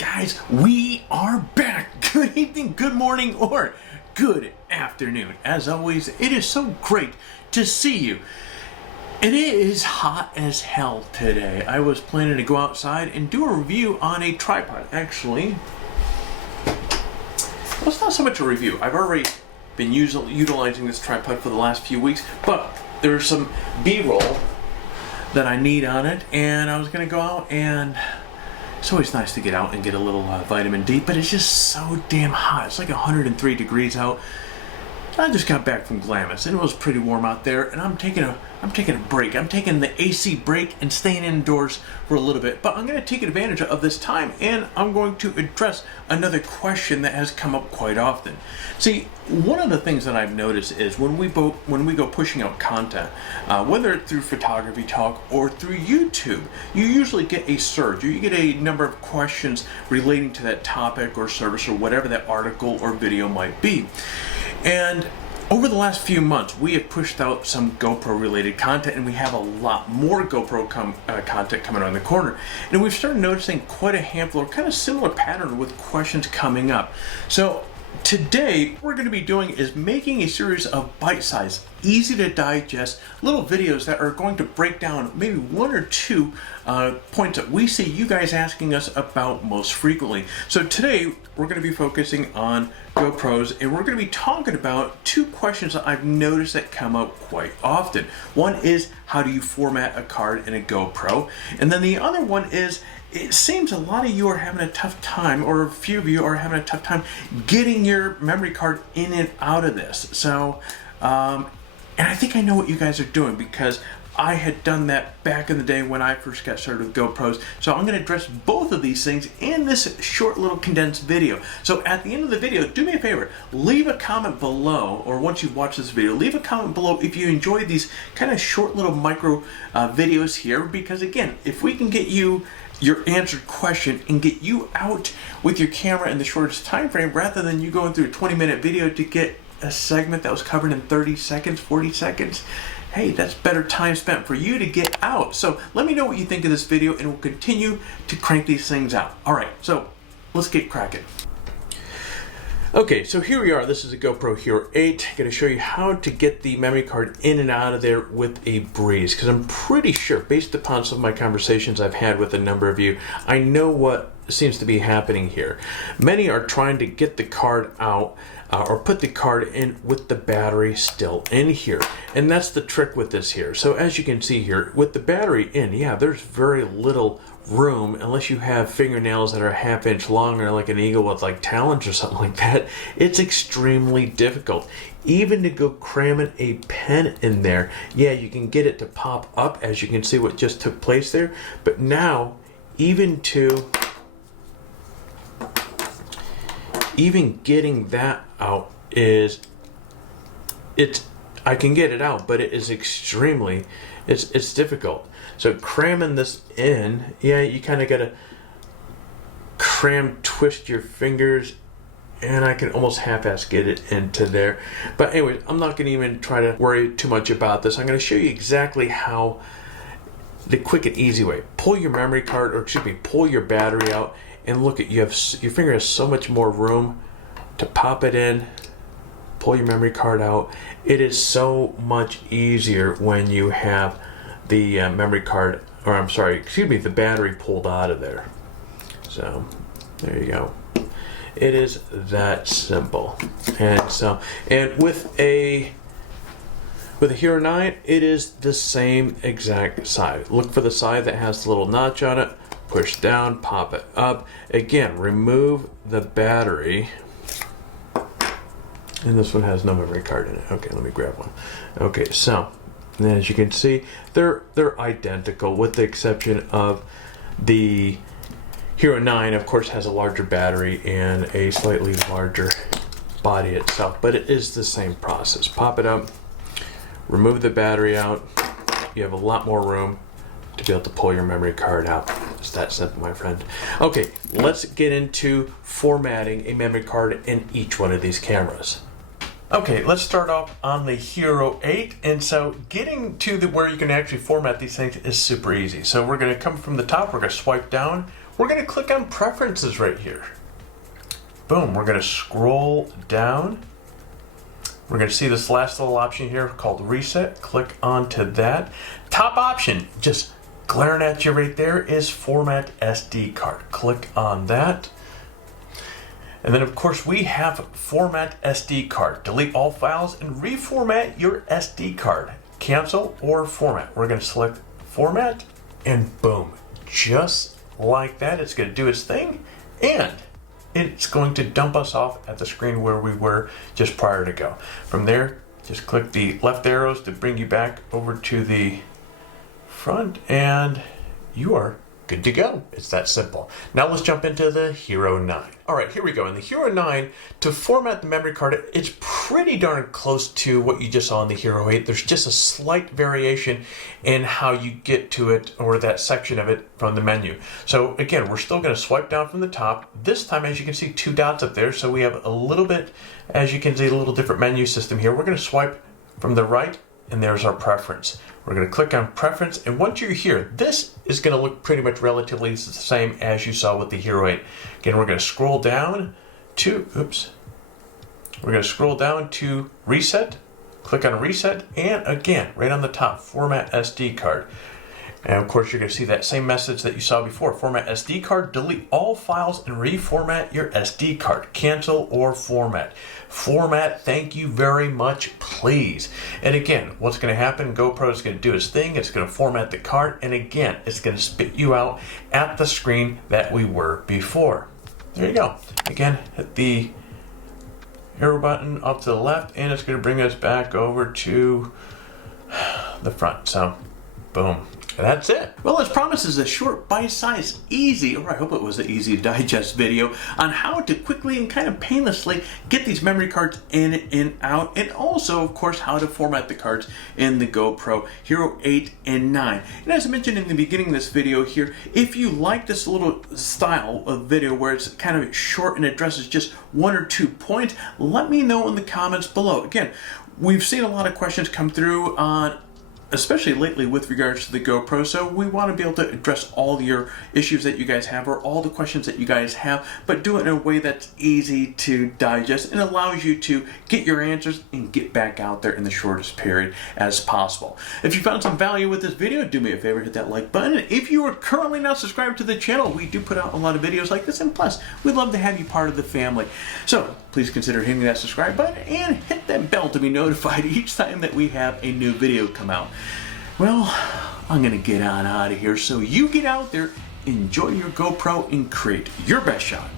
guys, we are back. Good evening, good morning, or good afternoon. As always, it is so great to see you. It is hot as hell today. I was planning to go outside and do a review on a tripod. Actually, well, it's not so much a review. I've already been utilizing this tripod for the last few weeks, but there's some B-roll that I need on it, and I was going to go out, and it's always nice to get out and get a little vitamin D, but it's just so damn hot. It's like 103 degrees out. I just got back from Glamis, and it was pretty warm out there, and I'm taking a break. I'm taking the AC break and staying indoors for a little bit, but I'm going to take advantage of this time, and I'm going to address another question that has come up quite often. See, one of the things that I've noticed is when we go pushing out content, whether it's through PhotographyTalk or through YouTube, you usually get a surge. You get a number of questions relating to that topic or service or whatever that article or video might be. And over the last few months, we have pushed out some GoPro related content, and we have a lot more GoPro content coming around the corner. And we've started noticing quite a handful of kind of similar pattern with questions coming up. So today, what we're going to be doing is making a series of bite-sized, easy to digest little videos that are going to break down maybe one or two points that we see you guys asking us about most frequently. So today, we're going to be focusing on GoPros, and we're going to be talking about two questions that I've noticed that come up quite often. One is, how do you format a card in a GoPro? And then the other one is, it seems a lot of you are having a tough time, or a few of you are having a tough time getting your memory card in and out of this. So, and I think I know what you guys are doing, because I had done that back in the day when I first got started with GoPros. So I'm going to address both of these things in this short little condensed video. So at the end of the video, do me a favor, leave a comment below, or once you watch this video, leave a comment below if you enjoy these kind of short little micro videos here, because again, if we can get you your answered question and get you out with your camera in the shortest time frame, rather than you going through a 20-minute video to get a segment that was covered in 30 seconds, 40 seconds, hey, that's better time spent for you to get out. So let me know what you think of this video, and we'll continue to crank these things out. All right, so let's get cracking. Okay, so here we are. This is a GoPro Hero 8. I'm going to show you how to get the memory card in and out of there with a breeze, because I'm pretty sure, based upon some of my conversations I've had with a number of you, I know what seems to be happening here. Many are trying to get the card out or put the card in with the battery still in here. And that's the trick with this here. So as you can see here, with the battery in, yeah, there's very little room, unless you have fingernails that are a half-inch long, or like an eagle with like talons or something like that. It's extremely difficult. Even to go cramming a pen in there, yeah, you can get it to pop up, as you can see what just took place there. But now, even getting that out I can get it out, but it is extremely, it's difficult. So cramming this in, yeah, you kind of got to twist your fingers, and I can almost half-ass get it into there. But anyway, I'm not going to even try to worry too much about this. I'm going to show you exactly how, the quick and easy way. Pull your memory card, or excuse me, pull your battery out, and look at, your finger has so much more room to pop it in. Pull your memory card out. It is so much easier when you have the memory card, or I'm sorry, excuse me, the battery pulled out of there. So there you go. It is that simple. And with a Hero 9, it is the same exact side. Look for the side that has the little notch on it. Push down, pop it up. Again, remove the battery. And this one has no memory card in it. Okay, let me grab one. Okay, so as you can see, they're identical, with the exception of the Hero 9, of course, has a larger battery and a slightly larger body itself, but it is the same process. Pop it up, remove the battery out. You have a lot more room to be able to pull your memory card out. It's that simple, my friend. Okay, let's get into formatting a memory card in each one of these cameras. Okay, let's start off on the Hero 8, and so getting to where you can actually format these things is super easy. So we're going to come from the top, we're going to swipe down, we're going to click on Preferences right here. Boom, we're going to scroll down. We're going to see this last little option here called Reset. Click onto that. Top option, just glaring at you right there, is Format SD card. Click on that. And then of course we have Format SD card. Delete all files and reformat your SD card. Cancel or format. We're going to select Format, and boom, just like that, it's going to do its thing, and it's going to dump us off at the screen where we were just prior to go. From there, just click the left arrows to bring you back over to the front, and you are good to go. It's that simple. Now let's jump into the Hero 9. All right, here we go. In the Hero 9, to format the memory card, it's pretty darn close to what you just saw in the Hero 8. There's just a slight variation in how you get to it, or that section of it, from the menu. So again, we're still going to swipe down from the top. This time, as you can see, 2 dots up there. So we have a little bit, as you can see, a little different menu system here. We're going to swipe from the right, and there's our preference. We're going to click on Preference, and once you're here, this is going to look pretty much relatively the same as you saw with the Hero 8. Again, we're going to scroll down to, we're going to scroll down to Reset, click on Reset, and again, right on the top, Format SD card. And of course, you're going to see that same message that you saw before. Format SD card, delete all files and reformat your SD card. Cancel or format. Format, thank you very much, please. And again, what's going to happen, GoPro is going to do its thing. It's going to format the card. And again, it's going to spit you out at the screen that we were before. There you go. Again, hit the arrow button up to the left, and it's going to bring us back over to the front. So, boom. That's it. Well, as promised, is a short, bite-sized, easy, or I hope it was an easy to digest video on how to quickly and kind of painlessly get these memory cards in and out, and also, of course, how to format the cards in the GoPro Hero 8 and 9. And as I mentioned in the beginning of this video here, if you like this little style of video where it's kind of short and addresses just 1 or 2 points, let me know in the comments below. Again, we've seen a lot of questions come through on, especially lately with regards to the GoPro, so we want to be able to address all your issues that you guys have, or all the questions that you guys have, but do it in a way that's easy to digest and allows you to get your answers and get back out there in the shortest period as possible. If you found some value with this video, do me a favor, hit that like button. If you are currently not subscribed to the channel, we do put out a lot of videos like this, and plus, we'd love to have you part of the family. So please consider hitting that subscribe button and hit that bell to be notified each time that we have a new video come out. Well, I'm going to get on out of here, so you get out there, enjoy your GoPro, and create your best shot.